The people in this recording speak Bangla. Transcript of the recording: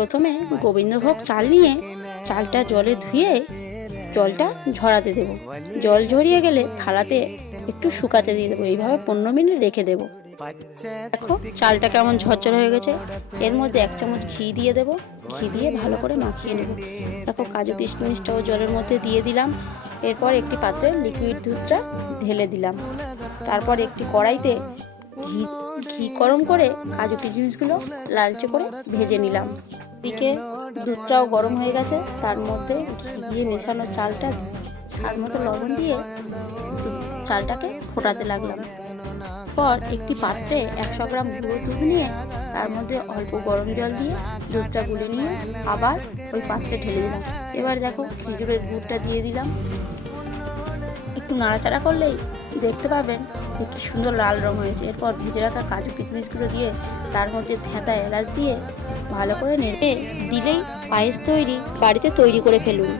প্রথমে গোবিন্দভোগ চাল নিয়ে চালটা জলে ধুয়ে জলটা ঝরাতে দেবো। জল ঝরিয়ে গেলে থালাতে একটু শুকাতে দিয়ে দেবো। এইভাবে 15 মিনিট রেখে দেবো। দেখো চালটা কেমন ঝরঝর হয়ে গেছে। এর মধ্যে 1 চামচ ঘি দিয়ে দেবো। ঘি দিয়ে ভালো করে মাখিয়ে নেব। দেখো কাজু কিশমিশটাও জলের মধ্যে দিয়ে দিলাম। এরপর একটি পাত্রে লিকুইড দুধটা ঢেলে দিলাম। তারপর একটি কড়াইতে ঘি ঘি গরম করে কাজু কিশমিশগুলো লালচে করে ভেজে নিলাম। এদিকে দুধটাও গরম হয়ে গেছে। তার মধ্যে ঘি দিয়ে মেশানো চালটা স্বাদ মতো লবণ দিয়ে চালটাকে ফোটাতে লাগলাম। পর একটি পাত্রে 100 গ্রাম গুঁড়ো দুধ নিয়ে তার মধ্যে অল্প গরম জল দিয়ে দুধটা গুলে নিয়ে আবার ওই পাত্রে ঢেলে দিলাম। এবার দেখো খেজুরের গুড়টা দিয়ে দিলাম। একটু নাড়াচাড়া করলেই দেখতে পাবেন যে কি সুন্দর লাল রং হয়েছে। এরপর ভেজে রাখা কাজু কিশমিশগুলো দিয়ে তার মধ্যে থেঁতা এলাচ দিয়ে ভালো করে নেড়ে দিলেই পায়েস তৈরি। বাড়িতে তৈরি করে ফেলুন।